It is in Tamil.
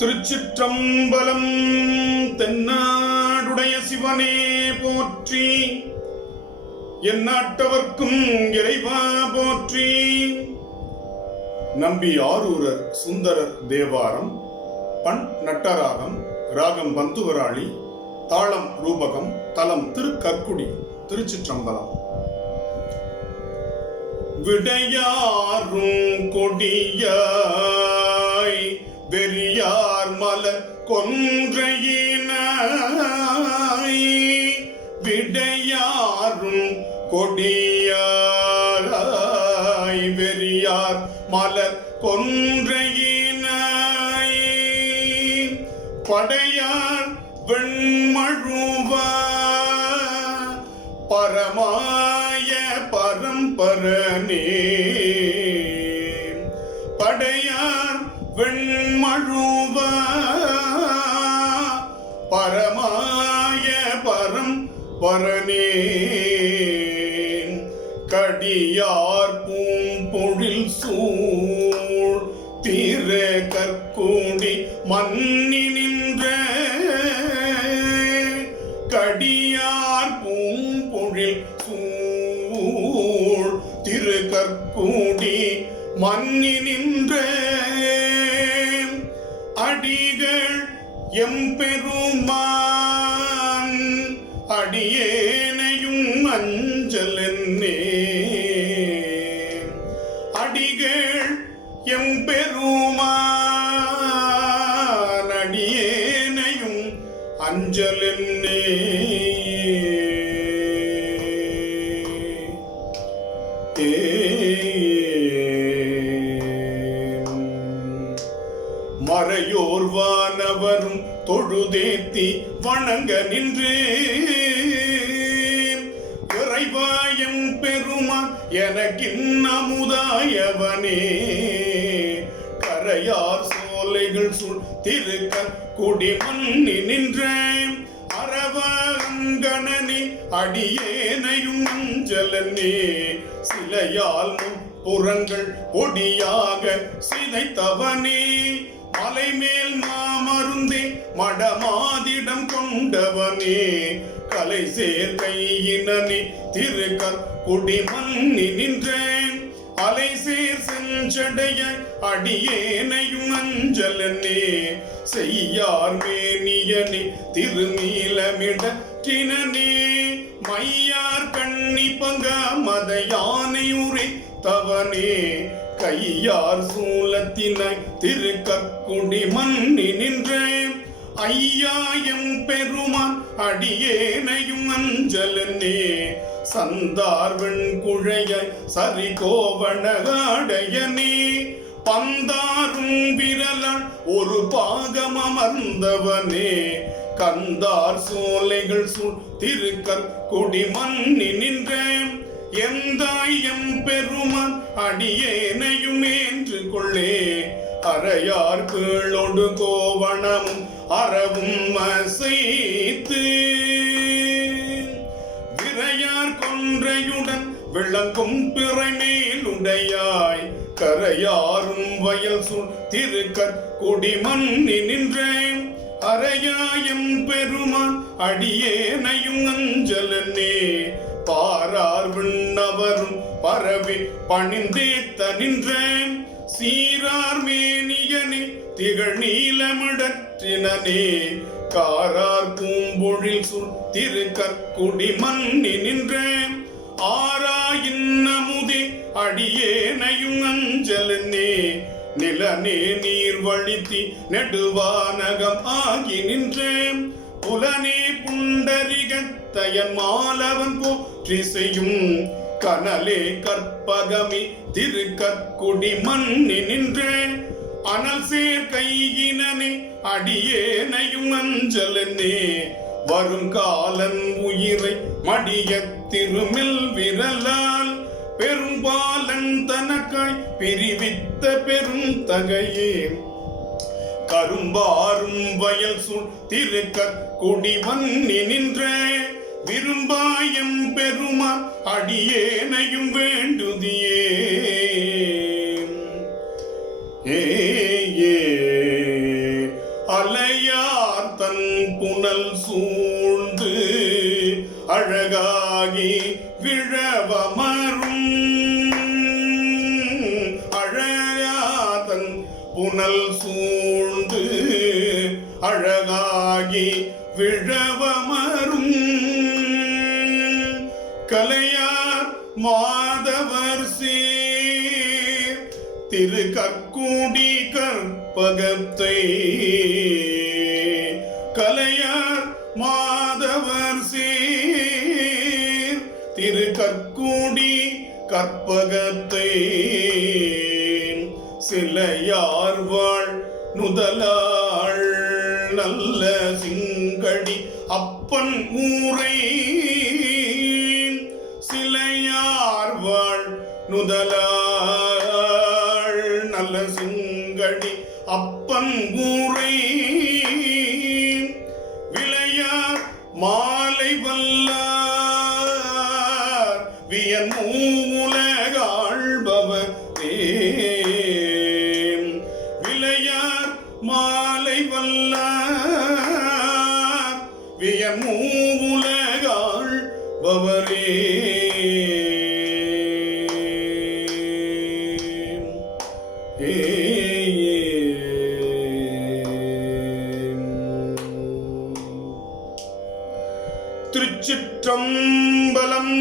திருச்சிற்றம்பலம். தென்னாடுடைய சிவனே போற்றி, எந்நாட்டவர்க்கும் இறைவா போற்றி. நம்பி ஆரூரர் சுந்தரர் தேவாரம். பண் நட்டராகம், ராகம் பந்துவராளி, தாளம் ரூபகம், தலம் திருக்கற்குடி. திருச்சிற்றம்பலம். விடையாரும் கொடியாய் வெறியார் மலர் கொன்றையினாய், விடையாரும் கொடியாய் வெறியார் மலர் கொன்றையினாய், படையார் வெண்மழுவ பரமாய பரம்பரனே, படையார் வெண்மழுவ பரமாய பரம்பரனே, கடியார் பூம்பொழில் சூழ் திர கற்குடி மன்னி நின்ற, கடியார் பூம்பொழில் சூழ் திரு கற்குடி மன்னி நின்ற, அடிகள் எம்பெருமான் அடியேனையும் அஞ்சலென்னே, அடிகள் எம்பெருமான் அடியேனையும் அஞ்சலென்னே. மறையோர் வானவரும் தொழுதேத்தி வணங்க நின்று, இறைவாயம் பெருமான் எனக்கின்னமுதாயவனே, கரையார் சோலைகள் சுள் திருக்கற்குடி மன்னி நின்ற, அரவங்கணனே அடியேனையும் அஞ்சலனே, சிலையால் புறங்கள் ஒடியாக சிதைத்தவனே, மலைமேல் மாமருந்தே மடமாதிடம் கொண்டவனே, கலை சேர்க்கையினே திருக்கற்குடி மன்னி நின்றேன், அலை சேர் செஞ்சடைய அடியேனையும் அஞ்சலனே, செய்யார் மேனியனே திருநீலமிடற்றினே, மையார் கண்ணி பங்க மத யானை உரைத்தவனே, கையார் சூலத்தினாய் திருக்கற்குடி மன்னி நின்றேன், ஐயாயம் பெருமான் அடியேனையும் அஞ்சலனே, சந்தார் வெண்குழையாய் சரி கோவணகாடையனே, பந்தாரும் விரலால் ஒரு பாகம் அமர்ந்தவனே, கந்தார் சோலைகள் சூழ் திருக்கற்குடி மன்னி நின்றேன், எந்தாயம் பெருமான் அடியேனையும் ஏன்று கொள்ளே, அறையார் கீழொடு கோவணமும் அறவும் அசைத்து, விரையார் கொன்றையுடன் விளங்கும் பிறைமேலுடையாய், கரையாரும் வயல் சூழ் திருக்கற்குடி மன்னி நின்றேன், அறையாயம் பெருமான் அடியேனையும் அஞ்சலனே, பாரார் விண்ணவரும் பரவி பணிந்தேத்த நின்றேன், சீரார் மேனியனே திகழ் நீலமிடற்றினே, காரார் பூம்பொழில் சுள் திருக்கற்குடி மன்னி நின்றேன், ஆராயின்னமுதே அடியேனையும் அஞ்சலனே, நிலனே நீர் வழித்தி நெடுவானகம் ஆகி நின்றேன், புலனே புண்டரிகத்தயன் மாலவன் போற்றி செய்யும், கனலே கற்பகமி திருக்கற்குடி மன்னி நின்றேன், அனல் சேர் கையினே அடியேனையும் அஞ்சலனே, வருங்காலன் உயிரை மடிய திருமில் விரலால், பெரும்பாலன் தனக்காய் பிரிவித்த பெரும் தகையே, கரும்பாரும் வயல் சூழ் திருக்கற்குடி மன்னி நின்ற, விரும்பாயம் பெருமான் அடியேனையும் வேண்டுதியே. சூழ்ந்து அழகாகி விழவமரும் அழகாதன் புனல் சூழ்ந்து அழகாகி விழவமரும் கலையார் மாதவர் சீர் திரு கற்கூடி கற்பகத்தை கலையார் மாதவர் சீர் திரு கற்கூடி கற்பகத்தை சிலையார்வாள் நுதலாள் நல்ல சிங்கடி அப்பன் ஊரை சிலையார்வாள் நுதலாள் நல்ல சிங்கடி அப்பன் ஊரை விளையார் மாலை வல்லார் வியன் மூலகாழ்பவர் விளையார் மாலை வல்லார் வியன் மூலகாழ்பவரே திருச்சிற்றம்பலம்.